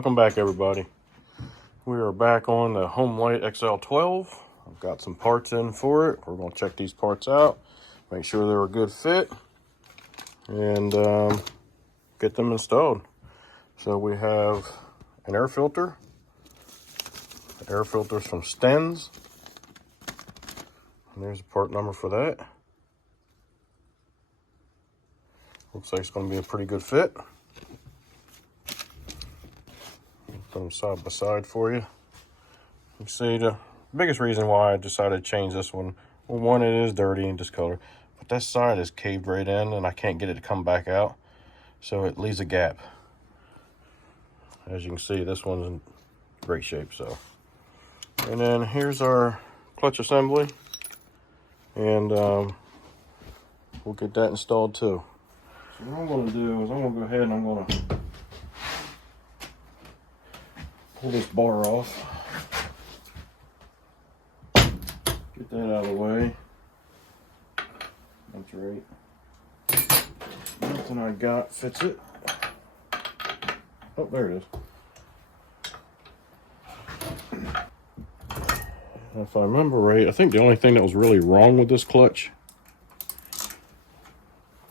Welcome back, everybody. We are back on the homelite XL12. I've got some parts in for it. We're going to check these parts out, make sure they're a good fit, and get them installed. So we have an air filter. The air filter's from Stens. And there's the part number for that. Looks like it's going to be a pretty good fit. Put them side by side for you. You see, the biggest reason why I decided to change this one, well, one, it is dirty and discolored, but that side is caved right in and I can't get it to come back out, so it leaves a gap. As you can see, this one's in great shape. So, and then here's our clutch assembly, and we'll get that installed too. So what I'm going to do is I'm going to go ahead and I'm going to pull this bar off. Get that out of the way. That's right. Nothing I got fits it. Oh, there it is. If I remember right, I think the only thing that was really wrong with this clutch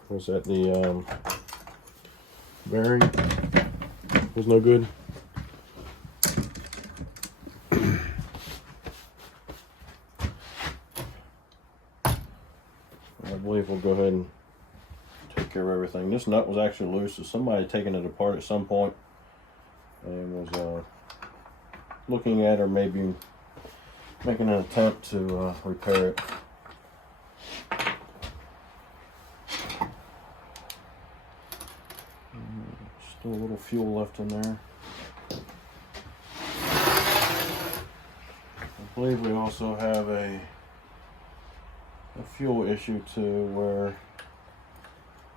was that the bearing was no good. I believe we'll go ahead and take care of everything. This nut was actually loose, so somebody had taken it apart at some point and was looking at or maybe making an attempt to repair it. Still a little fuel left in there. I believe we also have a fuel issue too, where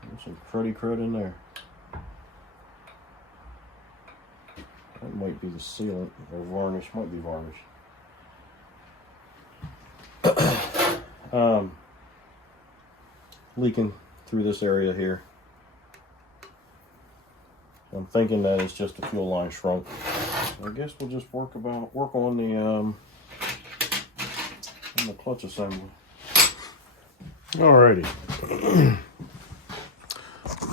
there's some pretty crud in there. That might be the sealant or varnish, might be varnish. Leaking through this area here. I'm thinking that it's just the fuel line shrunk. So I guess we'll just work on the clutch assembly. Alrighty.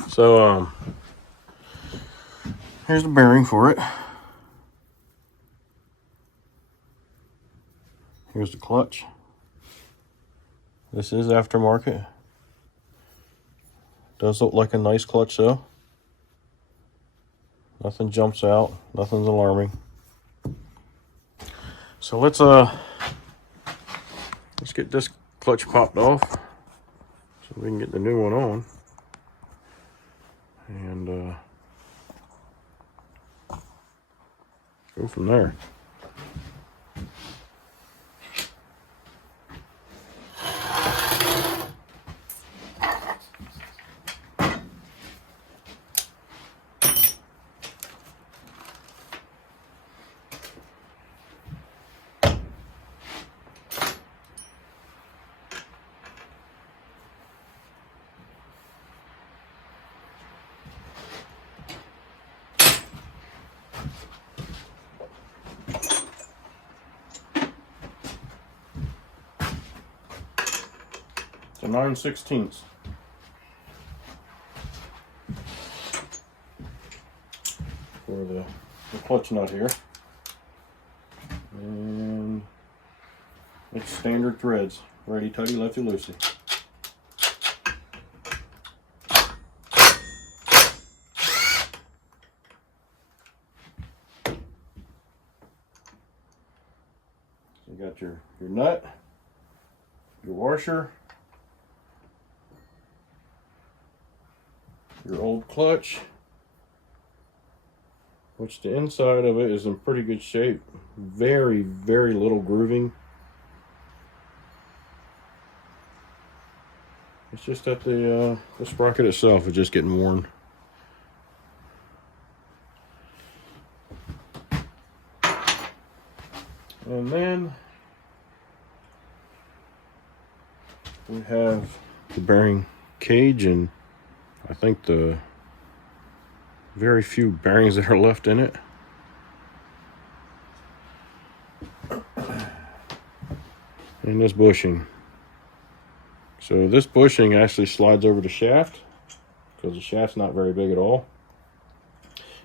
So here's the bearing for it. Here's the clutch. This is aftermarket. Does look like a nice clutch though. Nothing jumps out, nothing's alarming. So let's get this clutch popped off so we can get the new one on. And go from there. So 9/16 for the clutch nut here, and it's standard threads, righty tighty, lefty loosey. So you got your nut, your washer, your old clutch, which the inside of it is in pretty good shape. Very, very little grooving. It's just that the sprocket itself is just getting worn. And then we have the bearing cage, and I think the very few bearings that are left in it. and this bushing. So this bushing actually slides over the shaft because the shaft's not very big at all.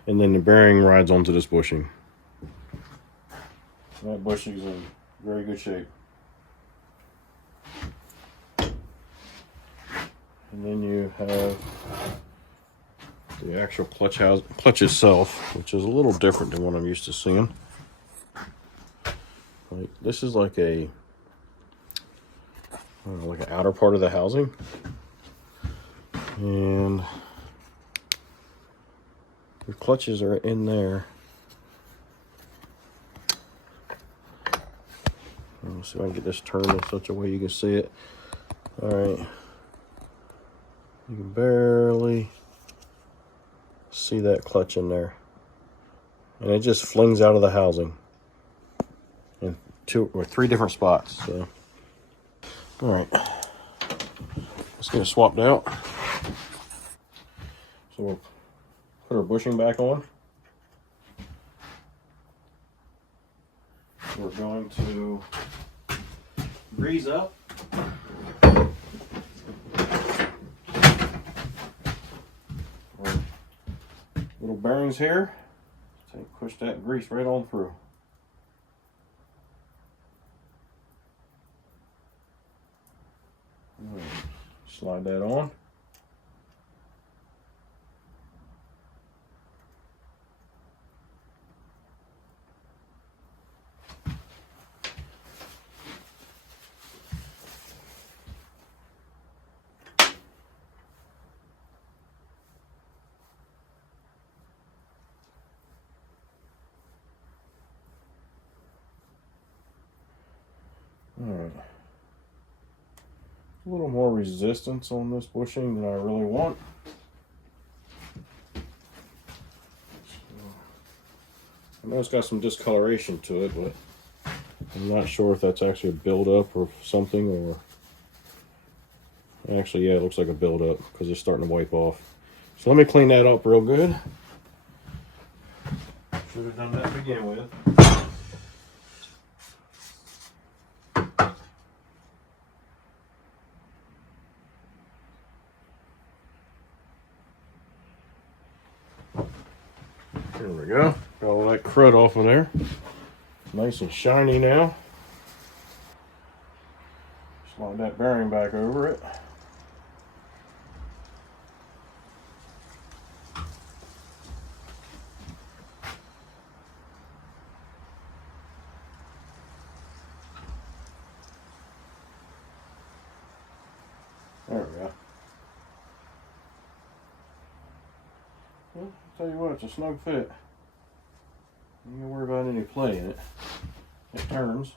And then the bearing rides onto this bushing. That bushing's in very good shape. And then you have the actual clutch itself, which is a little different than what I'm used to seeing. Like, this is like a, I don't know, like an outer part of the housing. And the clutches are in there. Let's see if I can get this turned in such a way you can see it. All right. You can barely see that clutch in there. And it just flings out of the housing in 2 or 3 different spots. So, all right. Let's get it swapped out. So we'll put our bushing back on. We're going to grease up. Our little bearings here. Push that grease right on through. Slide that on. Alright. A little more resistance on this bushing than I really want. I know it's got some discoloration to it, but I'm not sure if that's actually a buildup or something, or actually, yeah, it looks like a buildup because it's starting to wipe off. So let me clean that up real good. Should have done that to begin with. There we go. Got all that crud off of there. Nice and shiny now. Slide that bearing back over it. There we go. Well, I'll tell you what, it's a snug fit. You don't worry about any play in it. It turns.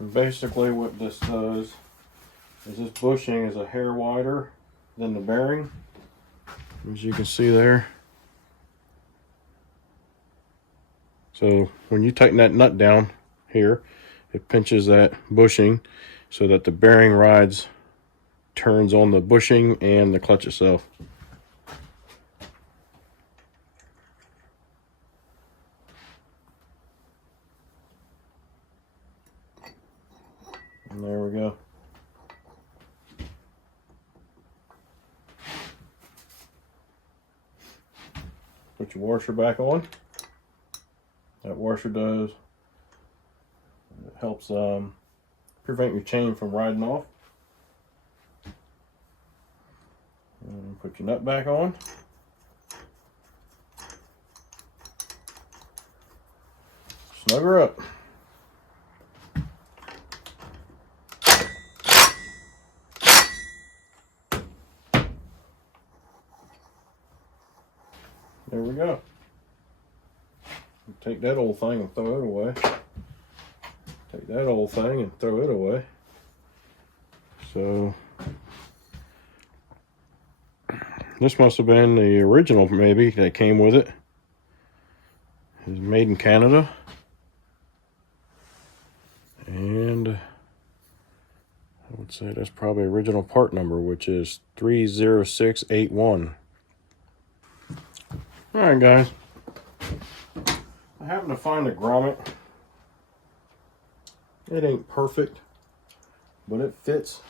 And basically what this does is this bushing is a hair wider than the bearing, as you can see there. So when you tighten that nut down here, it pinches that bushing so that the bearing turns on the bushing and the clutch itself. And there we go. Put your washer back on. That washer it helps prevent your chain from riding off. And put your nut back on. Snug her up. There we go. Take that old thing and throw it away. Take that old thing and throw it away. So This must have been the original, maybe, that came with it. It's made in Canada. And I would say that's probably original part number, which is 30681. Alright guys, I happened to find a grommet. It ain't perfect, but it fits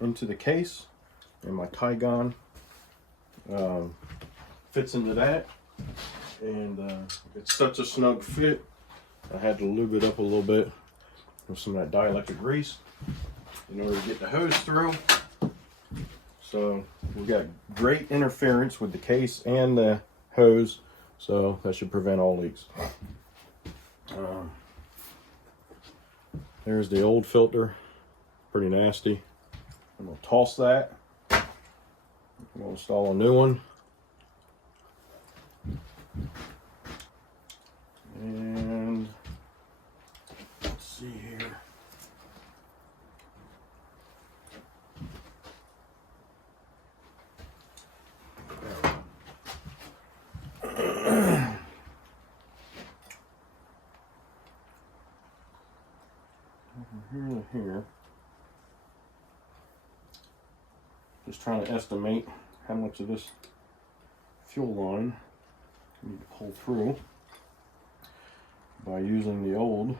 into the case, and my Tygon fits into that, and it's such a snug fit. I had to lube it up a little bit with some of that dielectric grease in order to get the hose through. So we got great interference with the case and the hose, so that should prevent all leaks. There's the old filter, pretty nasty. I'm gonna toss that. I'm gonna install a new one. And let's see here. Here to here. Just trying to estimate how much of this fuel line I need to pull through by using the old. I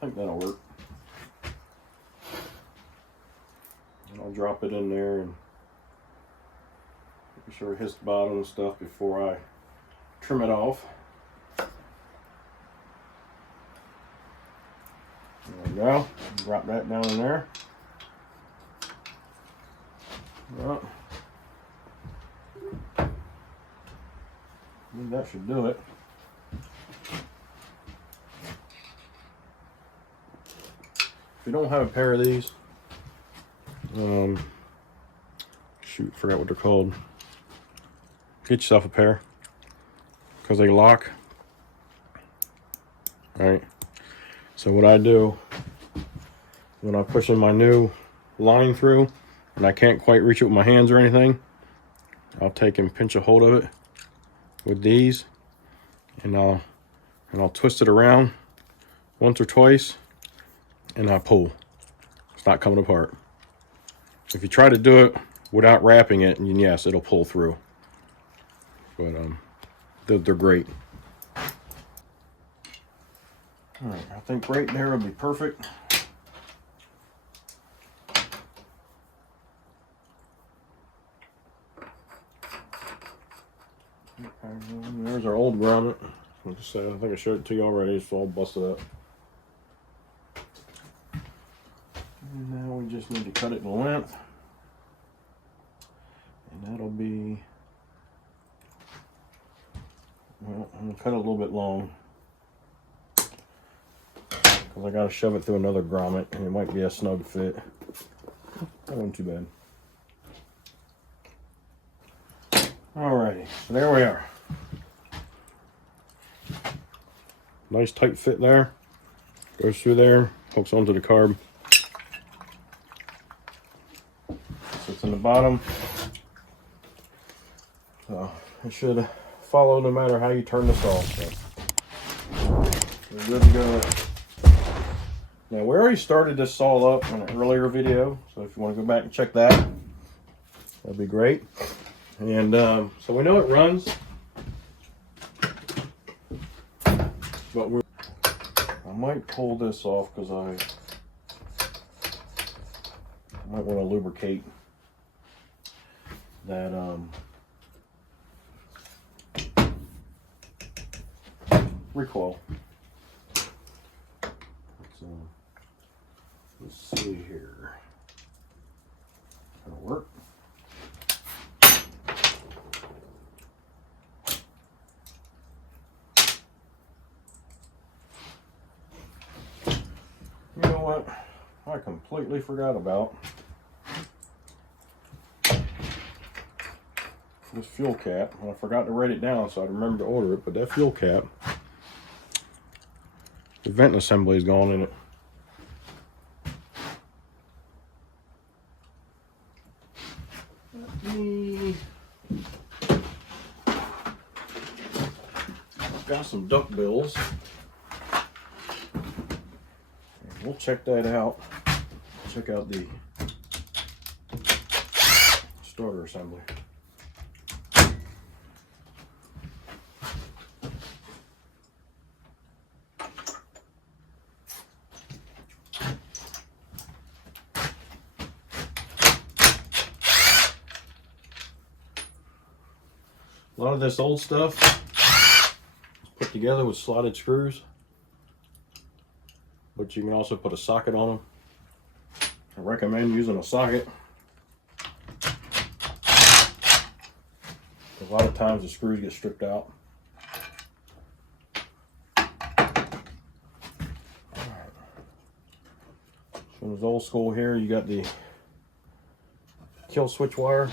think that'll work. And I'll drop it in there and make sure it hits the bottom and stuff before I trim it off. There we go. Drop that down in there. Well, that should do it. If you don't have a pair of these, shoot, forgot what they're called. Get yourself a pair, because they lock. All right. So what I do when I'm pushing my new line through and I can't quite reach it with my hands or anything, I'll take and pinch a hold of it with these, and I'll twist it around once or twice, and I pull. It's not coming apart. If you try to do it without wrapping it, and yes, it'll pull through. But they're great. All right, I think right there will be perfect. There's our old grommet. Like I said, I think I showed it to you already. It's all busted up. And now we just need to cut it in length. And that'll be, well, I'm going to cut it a little bit long, because I got to shove it through another grommet, and it might be a snug fit. That wasn't too bad. Alrighty, so there we are. Nice tight fit there. Goes through there, hooks onto the carb. Sits in the bottom. So it should follow no matter how you turn this off. So we're good to go. Now, we already started this saw up in an earlier video, so if you want to go back and check that, that'd be great. And so we know it runs, but I might pull this off because I might want to lubricate that recoil. Let's see here. That'll work. You know what? I completely forgot about this fuel cap. I forgot to write it down, so I remember to order it. But that fuel cap, the vent assembly is gone in it. Let me got some duck bills. And we'll check that out. Check out the starter assembly. A lot of this old stuff is put together with slotted screws, but you can also put a socket on them. I recommend using a socket. A lot of times the screws get stripped out. So it's old school here. You got the kill switch wire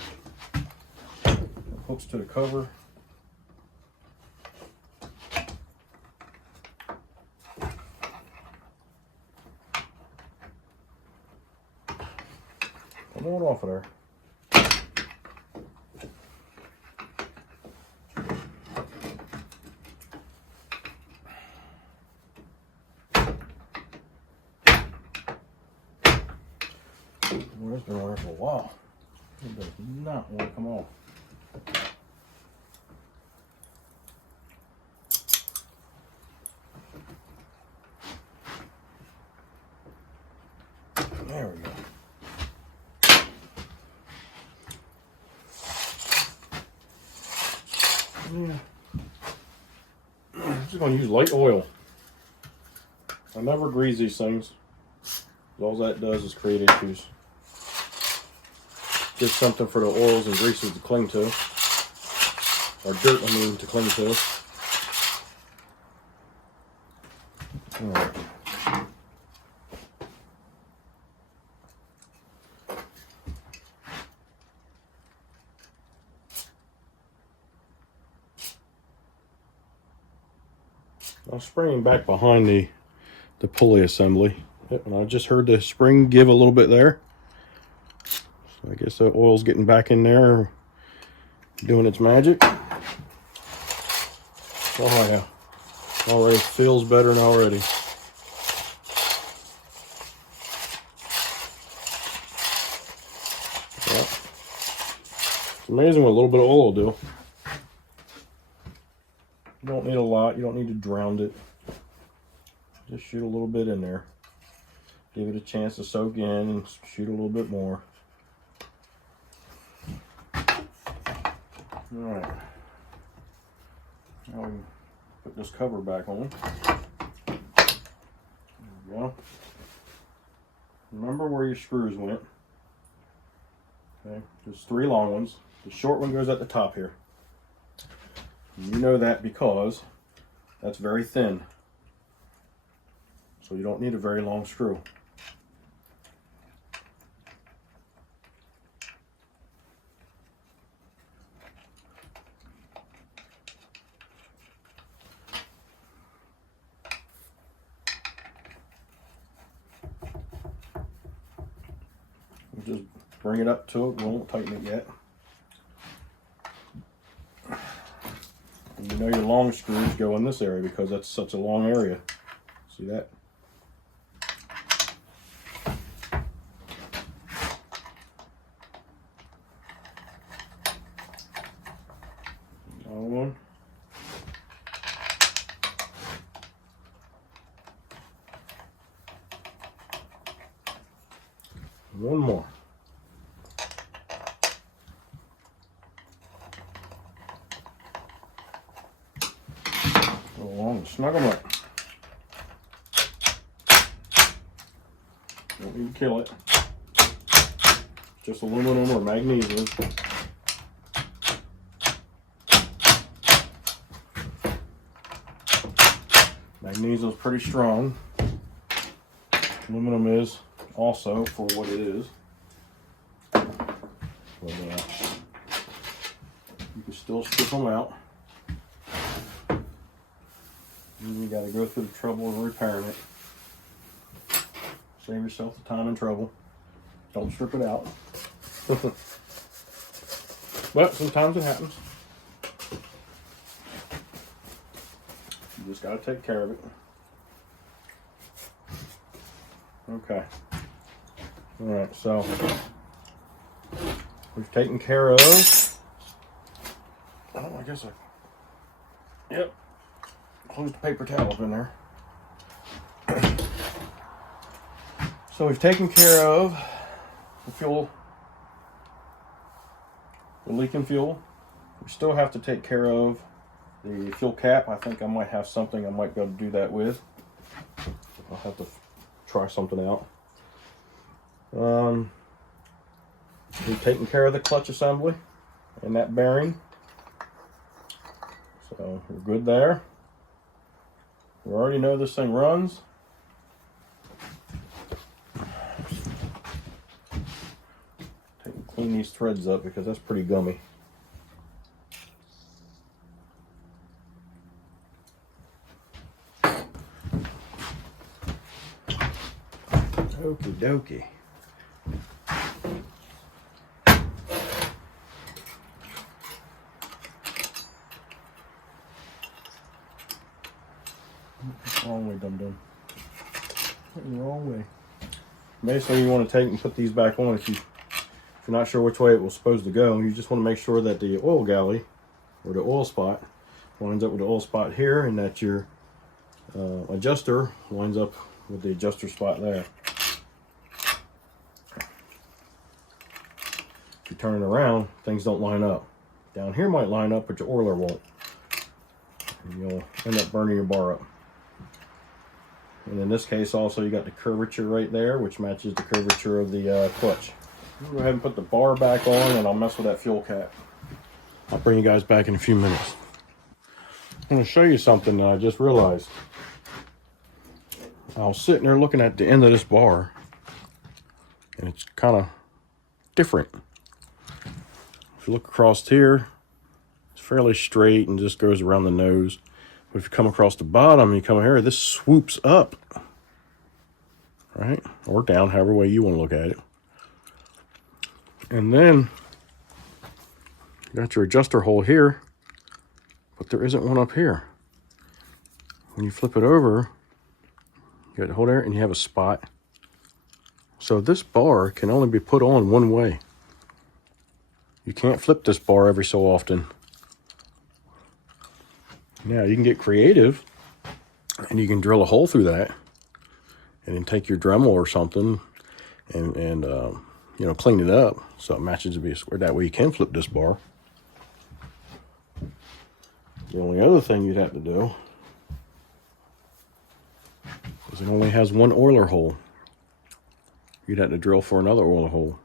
that hooks to the cover. Come on off of there. Well, it's been on there for a while. It does not want to come off. There we go. Yeah. I'm just going to use light oil. I never grease these things. All that does is create issues. Gives something for the oils and greases to cling to. Or dirt, I mean, to cling to. Alright. I'll spring back behind the pulley assembly. And I just heard the spring give a little bit there. So I guess the oil's getting back in there, doing its magic. Oh yeah, already feels better than already. Yeah. It's amazing what a little bit of oil will do. You don't need a lot, you don't need to drown it. Just shoot a little bit in there. Give it a chance to soak in and shoot a little bit more. Alright. Now we can put this cover back on. There we go. Remember where your screws went. Okay, there's 3 long ones. The short one goes at the top here. You know that because that's very thin. So you don't need a very long screw. We'll just bring it up to it. We won't tighten it yet. And you know your long screws go in this area because that's such a long area. See that? Another one. One more. Go along and snug them up. Don't need to kill it. Just aluminum or magnesium. Magnesium is pretty strong. Aluminum is also for what it is. But you can still strip them out. And you got to go through the trouble of repairing it. Save yourself the time and trouble. Don't strip it out. But sometimes it happens. You just got to take care of it. Okay. All right, so we've taken care of. Oh, I guess yep. Close the paper towels in there. So we've taken care of the fuel, the leaking fuel. We still have to take care of the fuel cap. I think I might have something I might be able to do that with. I'll have to try something out. We've taken care of the clutch assembly and that bearing. So we're good there. We already know this thing runs. Clean these threads up because that's pretty gummy. Okie dokie. Wrong way, dum-dum. Wrong way. Basically, you want to take and put these back on if you're not sure which way it was supposed to go. You just want to make sure that the oil galley or the oil spot lines up with the oil spot here, and that your adjuster lines up with the adjuster spot there. If you turn it around, things don't line up. Down here might line up, but your oiler won't. And you'll end up burning your bar up. And in this case also, you got the curvature right there, which matches the curvature of the clutch. I'll go ahead and put the bar back on, and I'll mess with that fuel cap. I'll bring you guys back in a few minutes. I'm going to show you something that I just realized. I was sitting there looking at the end of this bar, and it's kind of different. If you look across here, it's fairly straight and just goes around the nose. But if you come across the bottom, you come here, this swoops up, right? Or down, however way you want to look at it. And then you got your adjuster hole here, but there isn't one up here. When you flip it over, you got the hole there and you have a spot. So this bar can only be put on one way. You can't flip this bar every so often. Now you can get creative and you can drill a hole through that and then take your Dremel or something and you know, clean it up so it matches to be a square. That way you can flip this bar. The only other thing you'd have to do is it only has one oiler hole. You'd have to drill for another oiler hole.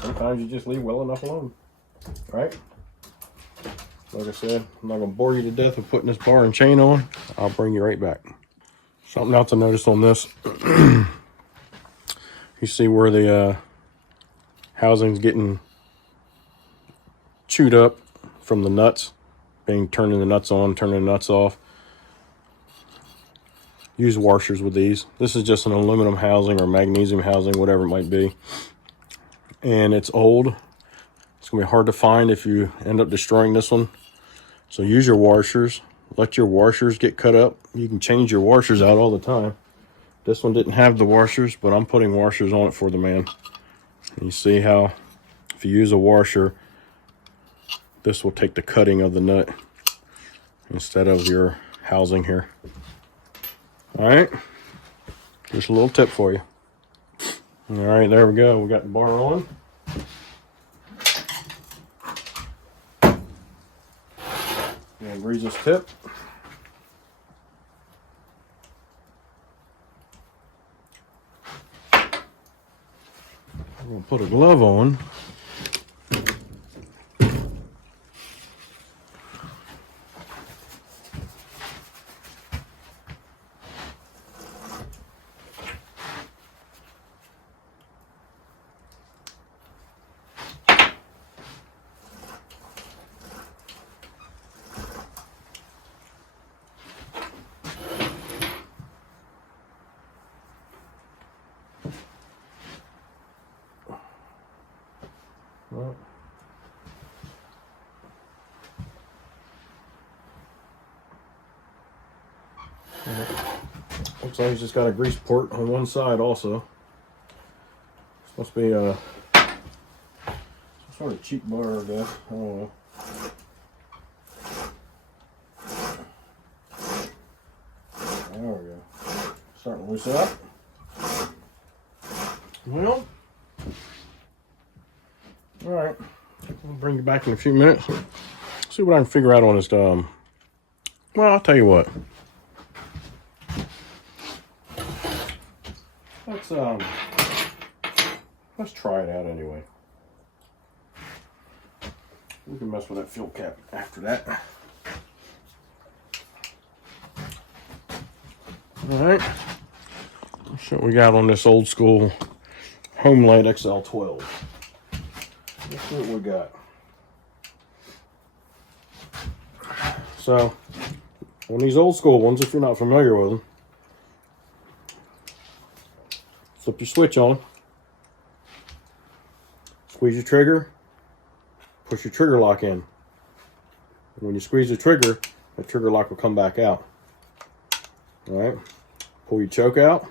Sometimes you just leave well enough alone, right? Like I said, I'm not going to bore you to death with putting this bar and chain on. I'll bring you right back. Something else I noticed on this. You see where the housing's getting chewed up from the nuts, turning the nuts on, turning the nuts off. Use washers with these. This is just an aluminum housing or magnesium housing, whatever it might be. And it's old. It's going to be hard to find if you end up destroying this one. So use your washers. Let your washers get cut up. You can change your washers out all the time. This one didn't have the washers, but I'm putting washers on it for the man. And you see how if you use a washer, this will take the cutting of the nut instead of your housing here. All right, just a little tip for you. All right, there we go. We got the bar on. And greaseless tip. I'm gonna put a glove on. Well, Looks like he's just got a grease port on one side also. This must be some sort of cheap bar, I guess. I don't know. There we go. Starting to loosen up. Well, all right. We'll bring you back in a few minutes. See what I can figure out on this. Well, I'll tell you what. Let's try it out anyway. We can mess with that fuel cap after that. All right. Let's see what we got on this old school homelite XL12. Let's see what we got. So, on these old school ones, if you're not familiar with them, flip your switch on, squeeze your trigger, push your trigger lock in. And when you squeeze the trigger, the trigger lock will come back out. All right, pull your choke out.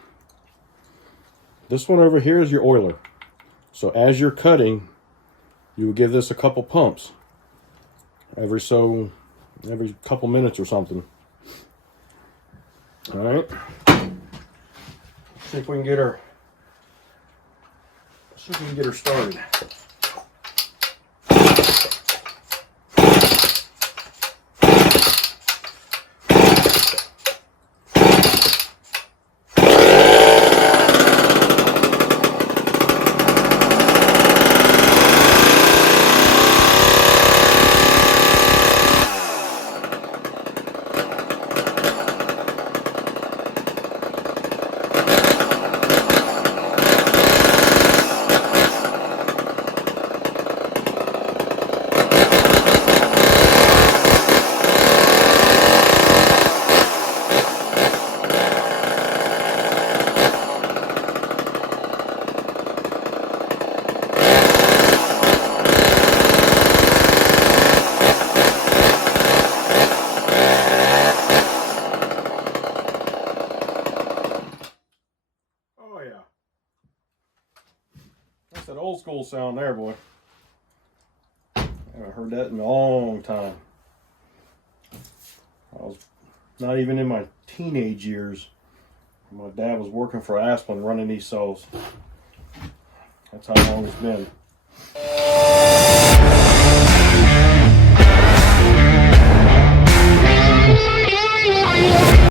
This one over here is your oiler. So as you're cutting, you would give this a couple pumps every couple minutes or something. All right, see if we can get her. See if we can get her started. That's that old school sound there, boy. I haven't heard that in a long time. I was not even in my teenage years. My dad was working for Asplin running these saws. That's how long it's been.